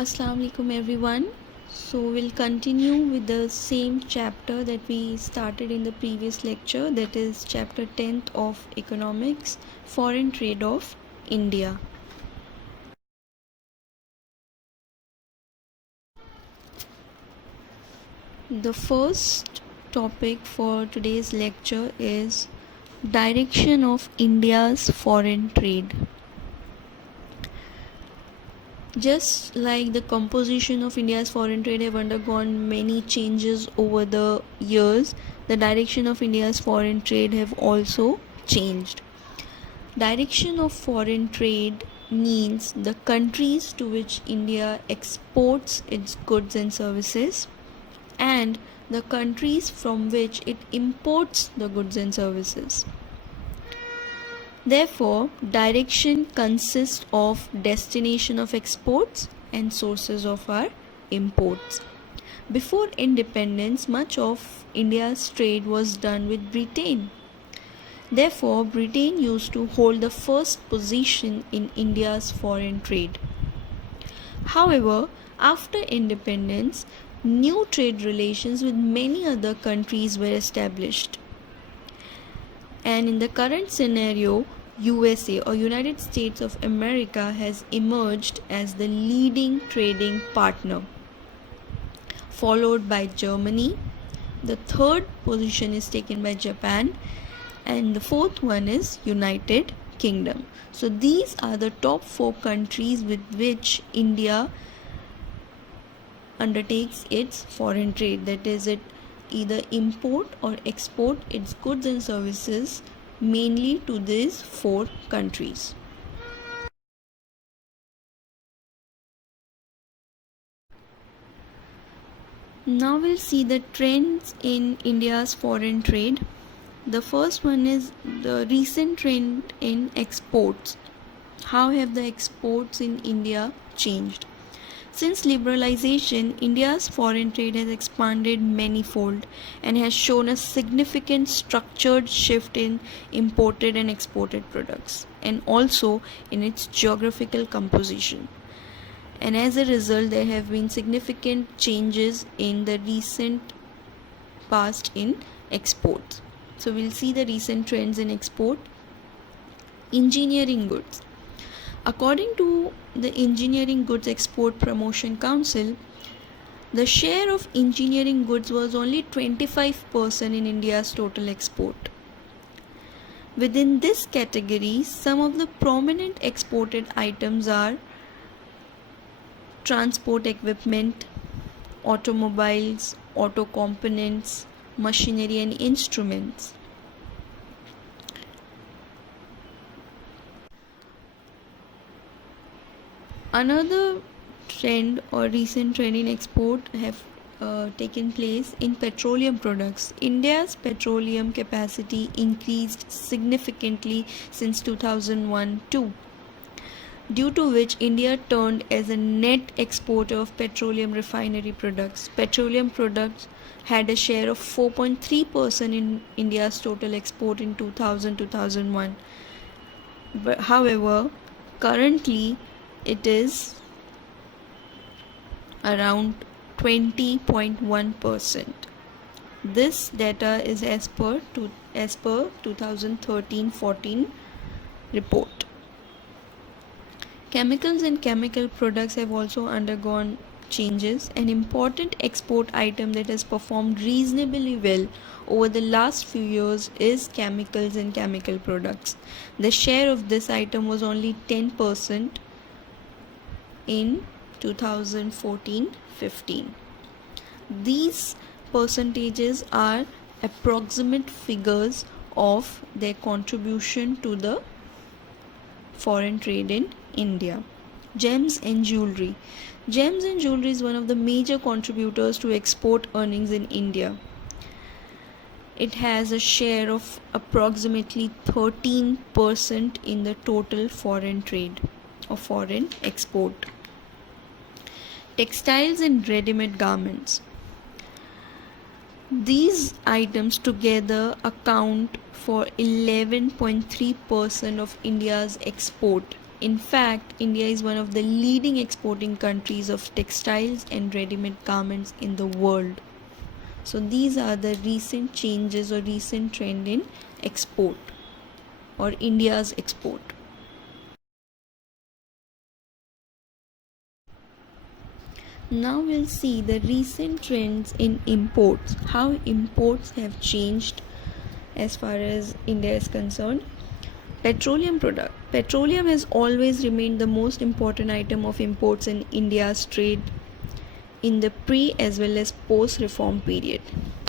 Assalamu alaikum everyone. So we'll continue with the same chapter that we started in the previous lecture, that is chapter 10th of Economics, Foreign Trade of India. The first topic for today's lecture is direction of India's foreign trade. Just like the composition of India's foreign trade have undergone many changes over the years, the direction of India's foreign trade have also changed. Direction of foreign trade means the countries to which India exports its goods and services and the countries from which it imports the goods and services. Therefore, direction consists of destination of exports and sources of our imports. Before independence, much of India's trade was done with Britain. Therefore, Britain used to hold the first position in India's foreign trade. However, after independence, new trade relations with many other countries were established. And in the current scenario, USA or United States of America has emerged as the leading trading partner, followed by Germany. The third position is taken by Japan, and the fourth one is United Kingdom. So these are the top 4 countries with which India undertakes its foreign trade, that is, it either import or export its goods and services mainly to these 4 countries. Now we'll see the trends in India's foreign trade. The first one is the recent trend in exports. How have the exports in India changed? Since liberalization, India's foreign trade has expanded manifold and has shown a significant structured shift in imported and exported products and also in its geographical composition. And as a result, there have been significant changes in the recent past in exports. So we'll see the recent trends in export. Engineering goods. According to the Engineering Goods Export Promotion Council, the share of engineering goods was only 25% in India's total export. Within this category, some of the prominent exported items are transport equipment, automobiles, auto components, machinery and instruments. Another trend or recent trend in export have taken place in petroleum products. India's petroleum capacity increased significantly since 2001-2, due to which India turned as a net exporter of petroleum refinery products. Petroleum products had a share of 4.3% in India's total export in 2000-2001. But however, currently it is around 20.1%. This data is as per 2013-14 report. Chemicals and chemical products have also undergone changes. An important export item that has performed reasonably well over the last few years is chemicals and chemical products. The share of this item was only 10% in 2014-15. These percentages are approximate figures of their contribution to the foreign trade in India. Gems and jewelry. Gems and jewelry is one of the major contributors to export earnings in India. It has a share of approximately 13% in the total foreign trade or foreign export. Textiles and ready-made garments. These items together account for 11.3% of India's export In fact, India is one of the leading exporting countries of textiles and ready-made garments in the world. So these are the recent changes or recent trend in export or India's export. Now we'll see the recent trends in imports, how imports have changed as far as India is concerned. Petroleum product. Petroleum has always remained the most important item of imports in India's trade in the pre as well as post reform period.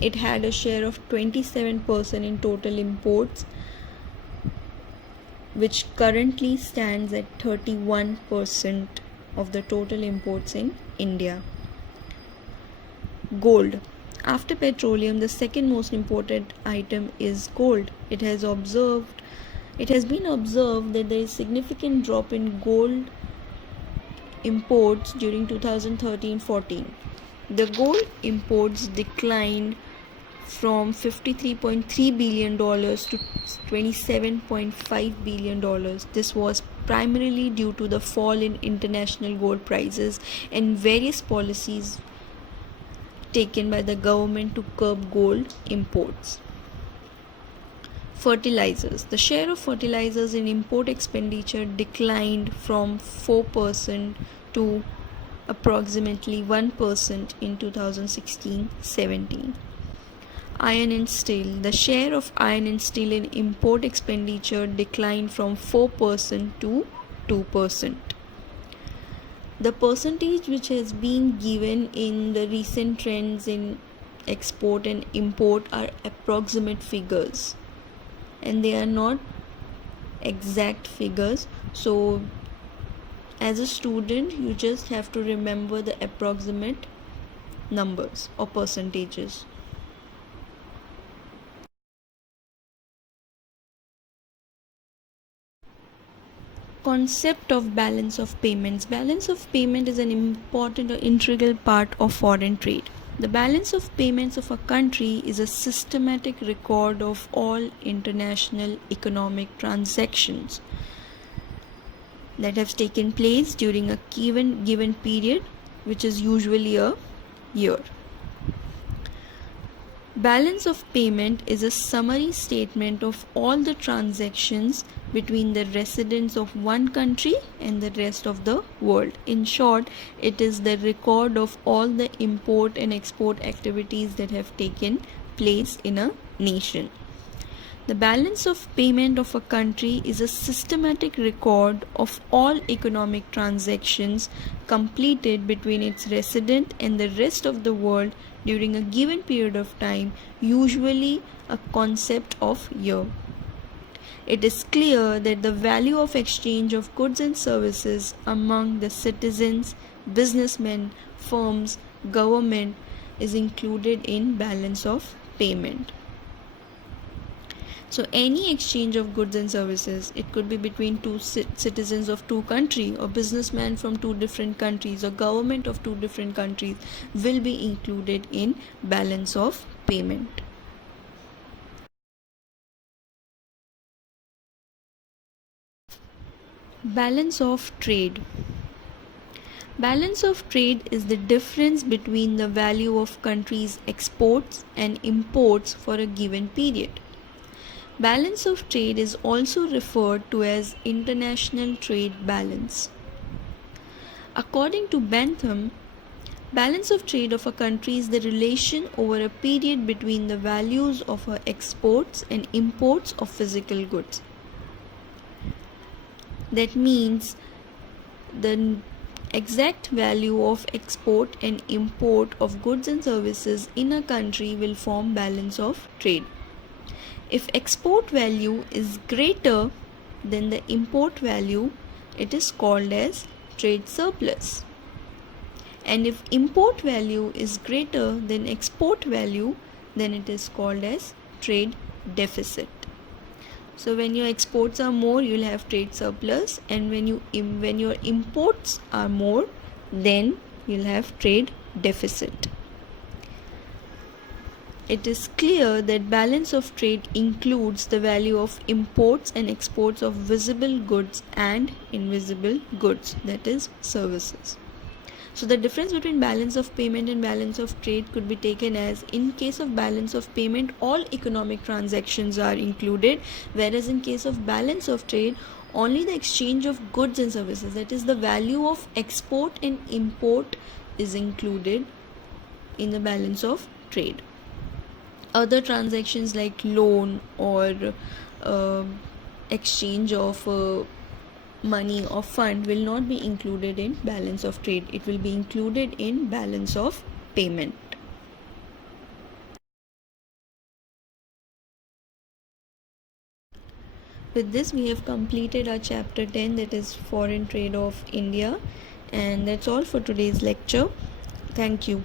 It had a share of 27% in total imports, which currently stands at 31% of the total imports in India. Gold. After petroleum, the second most important item is gold. It has been observed that there is significant drop in gold imports during 2013-14. The gold imports declined from $53.3 billion to $27.5 billion. This was primarily due to the fall in international gold prices and various policies taken by the government to curb gold imports. Fertilizers. The share of fertilizers in import expenditure declined from 4% to approximately 1% in 2016-17. Iron and steel. The share of iron and steel in import expenditure declined from 4% to 2%. The percentage which has been given in the recent trends in export and import are approximate figures, and they are not exact figures. So as a student, you just have to remember the approximate numbers or percentages. Concept of balance of payments. Balance of payment is an important or integral part of foreign trade. The balance of payments of a country is a systematic record of all international economic transactions that have taken place during a given period, which is usually a year. Balance of payment is a summary statement of all the transactions between the residents of one country and the rest of the world. In short, it is the record of all the import and export activities that have taken place in a nation. The balance of payment of a country is a systematic record of all economic transactions completed between its resident and the rest of the world during a given period of time, usually a concept of year. It is clear that the value of exchange of goods and services among the citizens, businessmen, firms, government is included in balance of payment. So any exchange of goods and services, it could be between two citizens of two countries, or businessmen from two different countries, or government of two different countries, will be included in balance of payment. Balance of trade. Balance of trade is the difference between the value of countries' exports and imports for a given period. Balance of trade is also referred to as international trade balance. According to Bentham, balance of trade of a country is the relation over a period between the values of her exports and imports of physical goods. That means the exact value of export and import of goods and services in a country will form balance of trade. If export value is greater than the import value, it is called as trade surplus. And if import value is greater than export value, then it is called as trade deficit. So when your exports are more, you'll have trade surplus, and when your imports are more, then you'll have trade deficit. it is clear that balance of trade includes the value of imports and exports of visible goods and invisible goods, that is, services. So the difference between balance of payment and balance of trade could be taken as, in case of balance of payment, all economic transactions are included, whereas in case of balance of trade, only the exchange of goods and services, that is, the value of export and import, is included in the balance of trade. Other transactions like loan or exchange of money or fund will not be included in balance of trade. It will be included in balance of payment. With this, we have completed our chapter 10, that is foreign trade of India, and that's all for today's lecture. Thank you.